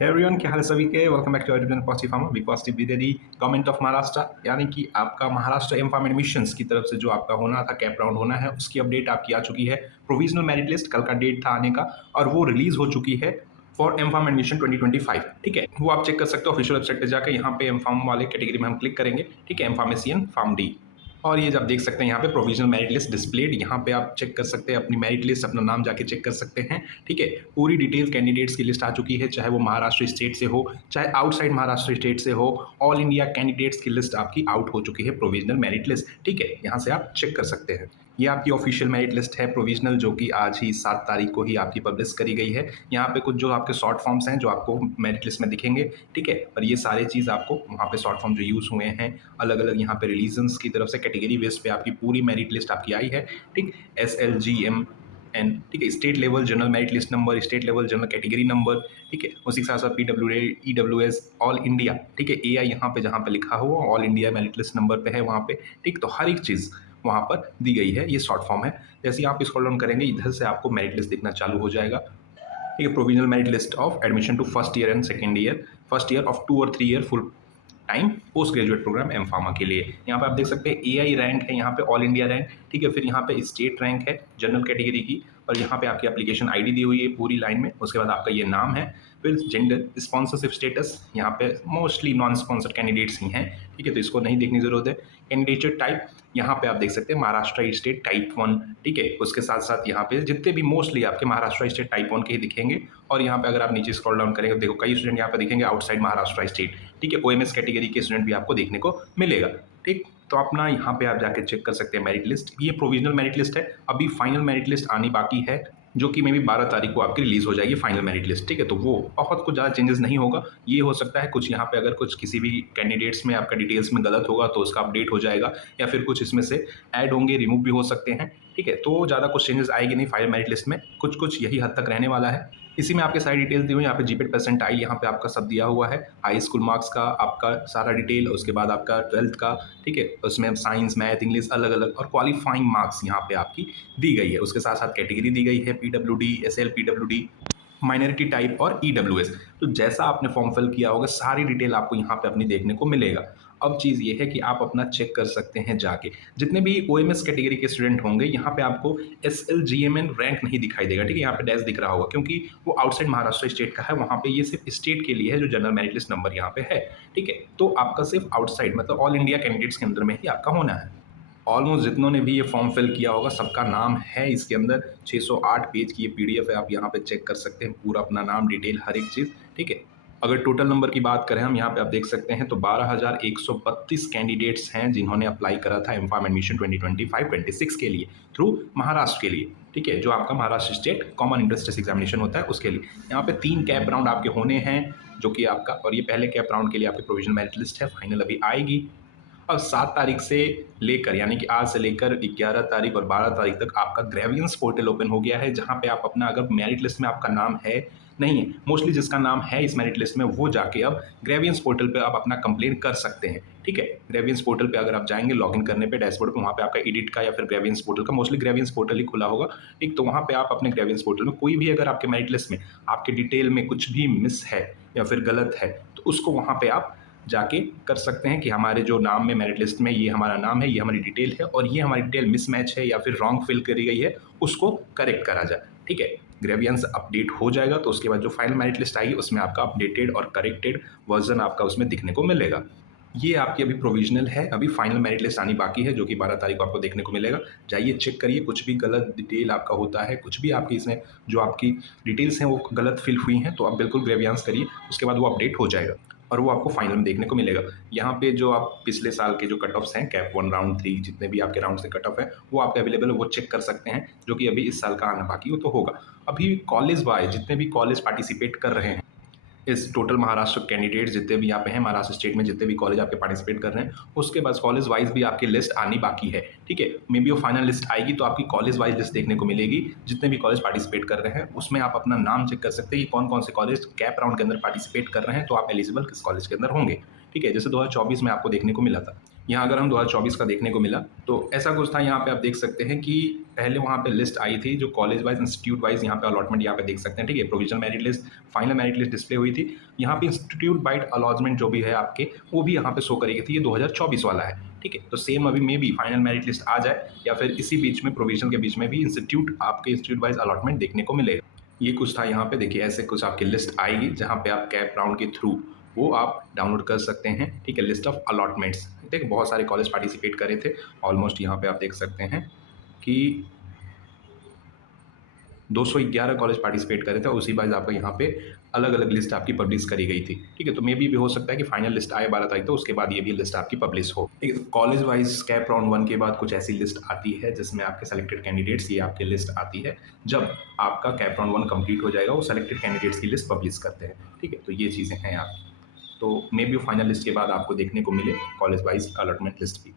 Hey everyone, क्या हाल है सभी के। Welcome back to our YouTube positive farmer be positive with the government of Maharashtra, यानी कि आपका महाराष्ट्र एम फार्म एडमिशंस की तरफ से जो आपका होना था, कैप राउंड होना है, उसकी अपडेट आपकी आ चुकी है। प्रोविजनल मेरिट लिस्ट कल का डेट था आने का और वो रिलीज हो चुकी है फॉर एम फार्म एडमिशन 2025। ठीक है, वो आप चेक कर सकते हो ऑफिशियल वेबसाइट पे जाकर। यहाँ पे एम फार्म वाले कैटेगरी में हम क्लिक करेंगे। ठीक है, एम फार्मेसियन फार्म डी, और ये जब देख सकते हैं यहाँ पे प्रोविजनल मेरिट लिस्ट डिस्प्लेड, यहाँ पे आप चेक कर सकते हैं अपनी मेरिट लिस्ट, अपना नाम जाके चेक कर सकते हैं। ठीक है, पूरी डिटेल कैंडिडेट्स की लिस्ट आ चुकी है, चाहे वो महाराष्ट्र स्टेट से हो, चाहे आउटसाइड महाराष्ट्र स्टेट से हो। ऑल इंडिया कैंडिडेट्स की लिस्ट आपकी आउट हो चुकी है, प्रोविजनल मेरिट लिस्ट। ठीक है, यहाँ से आप चेक कर सकते हैं। ये आपकी ऑफिशियल मेरिट लिस्ट है प्रोविजनल, जो कि आज ही 7 तारीख को ही आपकी पब्लिश करी गई है। यहाँ पे कुछ जो आपके शॉर्ट फॉर्म्स हैं जो आपको मेरिट लिस्ट में दिखेंगे। ठीक है, और ये सारी चीज़ आपको वहाँ पे शॉर्ट फॉर्म जो यूज़ हुए हैं अलग अलग यहाँ पे रिलीजन्स की तरफ से कैटेगरी बेस पे आपकी पूरी मेरिट लिस्ट आपकी आई है। ठीक, SLGMN, ठीक है, state level general merit list number, state level general category number. ठीक है, उसी के साथ साथ PWD, EWS, ऑल इंडिया। ठीक है, AI यहाँ पे जहाँ पे लिखा हुआ all India merit list number पे है वहाँ पे। ठीक, तो हर एक चीज़ वहाँ पर दी गई है। ये शॉर्ट फॉर्म है। जैसे ही आप स्क्रॉल डाउन करेंगे इधर से आपको मेरिट लिस्ट दिखना चालू हो जाएगा। ठीक है, provisional merit list of admission to first year and second year, first year of 2 और 3 year full time post graduate programme M pharma के लिए। यहाँ पे आप देख सकते हैं AI रैंक है, यहाँ पे ऑल इंडिया रैंक। ठीक है, फिर यहाँ पे स्टेट रैंक है जनरल कैटेगरी की, और यहाँ पे आपकी एप्लीकेशन ID दी हुई है पूरी लाइन में। उसके बाद आपका ये नाम है, फिर जेंडर, स्पॉन्सरशिप स्टेटस, यहाँ पे मोस्टली नॉन स्पॉन्सर्ड कैंडिडेट्स ही हैं। ठीक है, तो इसको नहीं देखने की जरूरत है। कैंडिडेचर टाइप यहाँ पे आप देख सकते हैं महाराष्ट्र स्टेट टाइप 1। ठीक है, उसके साथ साथ यहाँ पे जितने भी मोस्टली आपके महाराष्ट्र स्टेट टाइप 1 के ही दिखेंगे। और यहाँ पे अगर आप नीचे स्क्रॉल डाउन करेंगे तो देखो कई स्टूडेंट यहाँ पे दिखेंगे आउटसाइड महाराष्ट्र स्टेट। ठीक है, OMS कैटेगरी के स्टूडेंट भी आपको देखने को मिलेगा। ठीक, तो अपना यहाँ पे आप जाके चेक कर सकते हैं मेरिट लिस्ट। ये प्रोविजनल मेरिट लिस्ट है, अभी फाइनल मेरिट लिस्ट आनी बाकी है, जो कि मे बी 12 तारीख को आपकी रिलीज हो जाएगी फाइनल मेरिट लिस्ट। ठीक है, तो वो बहुत कुछ ज़्यादा चेंजेस नहीं होगा। ये हो सकता है कुछ यहाँ पे अगर कुछ किसी भी कैंडिडेट्स में आपका डिटेल्स में गलत होगा तो उसका अपडेट हो जाएगा, या फिर कुछ इसमें से ऐड होंगे, रिमूव भी हो सकते हैं। ठीक है, तो ज़्यादा कुछ चेंजेस आएगी नहीं फाइनल मेरिट लिस्ट में, कुछ यही हद तक रहने वाला है। इसी में आपके सारी डिटेल्स दी हुई है। यहाँ पे जीपीट परसेंटाइल यहाँ पे आपका सब दिया हुआ है, हाई स्कूल मार्क्स का आपका सारा डिटेल, उसके बाद आपका 12th का। ठीक है, उसमें साइंस, मैथ, इंग्लिश अलग अलग, और क्वालिफाइंग मार्क्स यहाँ पे आपकी दी गई है। उसके साथ साथ कैटेगरी दी गई है PWD, SL, PWD, minority type और EWS। तो जैसा आपने फॉर्म फिल किया होगा सारी डिटेल आपको यहाँ पे अपनी देखने को मिलेगा। अब चीज़ ये है कि आप अपना चेक कर सकते हैं जाके, जितने भी OMS कैटेगरी के स्टूडेंट होंगे यहाँ पे आपको SLGMN रैंक नहीं दिखाई देगा। ठीक है, यहाँ पे डैश दिख रहा होगा क्योंकि वो आउटसाइड महाराष्ट्र स्टेट का है, वहाँ पे ये सिर्फ स्टेट के लिए है जो जनरल मेरिट लिस्ट नंबर यहाँ पे है। ठीक है, तो आपका सिर्फ आउटसाइड मतलब ऑल इंडिया कैंडिडेट्स के अंदर में ही आपका होना है। ऑलमोस्ट जितनों ने भी ये फॉर्म फिल किया होगा सबका नाम है इसके अंदर। 608 पेज की ये PDF है, आप यहाँ पे चेक कर सकते हैं पूरा अपना नाम, डिटेल, हर एक चीज़। ठीक है, अगर टोटल नंबर की बात करें हम यहाँ पे आप देख सकते हैं तो 12,132 कैंडिडेट्स हैं जिन्होंने अप्लाई करा था एम फार्म एडमिशन 2025-26 के लिए थ्रू महाराष्ट्र के लिए। ठीक है, जो आपका Maharashtra state common entrance test examination होता है उसके लिए। यहाँ पे 3 कैप राउंड आपके होने हैं जो कि आपका, और ये पहले कैप राउंड के लिए आपकी प्रोविजनल मेरिट लिस्ट है, फाइनल अभी आएगी। और 7 तारीख से लेकर, यानी कि आज से लेकर 11 तारीख और 12 तारीख तक आपका ग्रेवियंस पोर्टल ओपन हो गया है, जहां पे आप अपना, अगर मेरिट लिस्ट में आपका नाम है नहीं है, मोस्टली जिसका नाम है इस मेरिट लिस्ट में, वो जाके अब ग्रेवियंस पोर्टल पे आप अपना कंप्लेंट कर सकते हैं। ठीक है, ग्रेवियंस पोर्टल पे अगर आप जाएंगे लॉगिन करने पे डैशबोर्ड पे, वहाँ पे आपका एडिट का या फिर ग्रेवियंस पोर्टल का, मोस्टली ग्रेवियंस पोर्टल ही खुला होगा। ठीक, तो वहाँ पे आप अपने ग्रेवियंस पोर्टल में कोई भी अगर आपके मेरिट लिस्ट में आपके डिटेल में कुछ भी मिस है या फिर गलत है तो उसको वहाँ पे आप जाके कर सकते हैं कि हमारे जो नाम में मेरिट लिस्ट में ये हमारा नाम है, ये हमारी डिटेल है, और ये हमारी डिटेल मिसमैच है या फिर रॉन्ग फिल करी गई है, उसको करेक्ट करा जाए। ठीक है, ग्रेवियंस अपडेट हो जाएगा तो उसके बाद जो फाइनल मेरिट लिस्ट आएगी उसमें आपका अपडेटेड और करेक्टेड वर्जन आपका उसमें दिखने को मिलेगा। ये आपकी अभी प्रोविजनल है, अभी फाइनल मेरिट लिस्ट आनी बाकी है जो कि 12 तारीख को आपको देखने को मिलेगा। जाइए चेक करिए, कुछ भी गलत डिटेल आपका होता है, कुछ भी आपकी इसमें जो आपकी डिटेल्स हैं वो गलत फिल हुई हैं तो आप बिल्कुल ग्रेवियंस करिए, उसके बाद वो अपडेट हो जाएगा और वो आपको फाइनल में देखने को मिलेगा। यहाँ पे जो आप पिछले साल के जो कट ऑफ्स हैं, कैप 1 राउंड 3 जितने भी आपके राउंड से कट ऑफ है वो आपके अवेलेबल है, वो चेक कर सकते हैं, जो कि अभी इस साल का आना बाकी वो तो होगा। अभी कॉलेज वाइज जितने भी कॉलेज पार्टिसिपेट कर रहे हैं, इस टोटल महाराष्ट्र कैंडिडेट्स जितने भी यहाँ पे हैं, महाराष्ट्र स्टेट में जितने भी कॉलेज आपके पार्टिसिपेट कर रहे हैं, उसके बाद कॉलेज वाइज भी आपकी लिस्ट आनी बाकी है। ठीक है, मे बी वो फाइनल लिस्ट आएगी तो आपकी कॉलेज वाइज लिस्ट देखने को मिलेगी। जितने भी कॉलेज पार्टिसिपेट कर रहे हैं उसमें आप अपना नाम चेक कर सकते हैं कि कौन कौन से कॉलेज कैप राउंड के अंदर पार्टिसिपेट कर रहे हैं, तो आप एलिजिबल किस कॉलेज के अंदर होंगे। ठीक है, जैसे 2024 में आपको देखने को मिला था, यहाँ अगर हम 2024 का देखने को मिला तो ऐसा कुछ था। यहाँ पे आप देख सकते हैं कि पहले वहाँ पे लिस्ट आई थी जो कॉलेज वाइज, इंस्टीट्यूट वाइज यहाँ पे अलॉटमेंट यहाँ पे देख सकते हैं, ठीक है। Provisional merit list, final merit list display हुई थी। यहाँ पे इंस्टीट्यूट वाइड अलॉटमेंट जो भी है आपके, वो भी यहाँ पे शो करेगी थी। ये 2024 वाला है, ठीक है। तो सेम अभी may be final merit list आ जाए या फिर इसी बीच में प्रोविजनल के बीच में भी इंस्टीट्यूट आपके इंस्टीट्यूट वाइज अलॉटमेंट देखने को मिलेगा। ये कुछ था यहाँ पे, देखिए ऐसे कुछ आपकी लिस्ट आएगी जहाँ पे आप कैप राउंड के थ्रू वो आप डाउनलोड कर सकते हैं, ठीक है। लिस्ट ऑफ अलॉटमेंट्स, देखिए बहुत सारे कॉलेज पार्टिसिपेट करे थे ऑलमोस्ट। यहाँ पे आप देख सकते हैं कि 211 कॉलेज पार्टिसिपेट करे थे, उसी वाइज आपको यहाँ पे अलग अलग लिस्ट आपकी पब्लिश करी गई थी, ठीक है। तो मे भी हो सकता है कि फाइनल लिस्ट आए 12 तारीख, तो उसके बाद ये भी लिस्ट आपकी पब्लिश हो, ठीक है। कॉलेज वाइज कैप राउंड 1 के बाद कुछ ऐसी लिस्ट आती है जिसमें आपके सेलेक्टेड कैंडिडेट्स, ये आपकी लिस्ट आती है जब आपका कैप राउंड 1 कंप्लीट हो जाएगा, वो सेलेक्टेड कैंडिडेट्स की लिस्ट पब्लिश करते हैं, ठीक है। तो ये चीज़ें हैं आपकी, तो मे बी फाइनल लिस्ट के बाद आपको देखने को मिले कॉलेज वाइज अलॉटमेंट लिस्ट भी।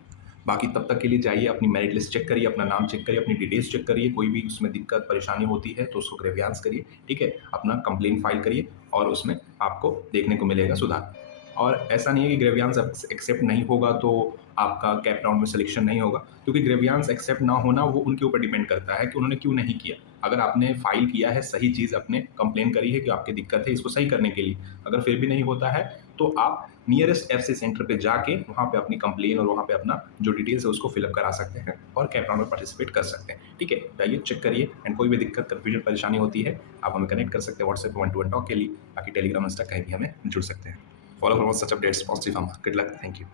बाकी तब तक के लिए जाइए, अपनी मेरिट लिस्ट चेक करिए, अपना नाम चेक करिए, अपनी डिटेल्स चेक करिए। कोई भी उसमें दिक्कत परेशानी होती है तो उसको ग्रेवियांस करिए, ठीक है। अपना कंप्लेंट फाइल करिए और उसमें आपको देखने को मिलेगा सुधार। और ऐसा नहीं है कि ग्रेवियांस एक्सेप्ट नहीं होगा तो आपका कैप राउंड में सिलेक्शन नहीं होगा, क्योंकि ग्रेवियांस एक्सेप्ट ना होना वो उनके ऊपर डिपेंड करता है कि उन्होंने क्यों नहीं किया। अगर आपने फाइल किया है, सही चीज़ अपने कंप्लेन करी है कि आपकी दिक्कत है, इसको सही करने के लिए, अगर फिर भी नहीं होता है तो आप नियरेस्ट एफसी सेंटर पे जाके वहाँ पे अपनी कंप्लेन और वहाँ पे अपना जो डिटेल्स है उसको फिलअप करा सकते हैं और कैप राउंड में पार्टिसिपेट कर सकते हैं, ठीक है। जाइए चेक करिए, एंड कोई भी दिक्कत, कन्फ्यूजन, परेशानी होती है आप हमें कनेक्ट कर सकते हैं व्हाट्सएप 1-to-1 टॉक के लिए। बाकी टेलीग्राम, इंस्टा कहीं भी हमें जुड़ सकते हैं। Follow for such updates, positive हम, गुड लक, थैंक यू।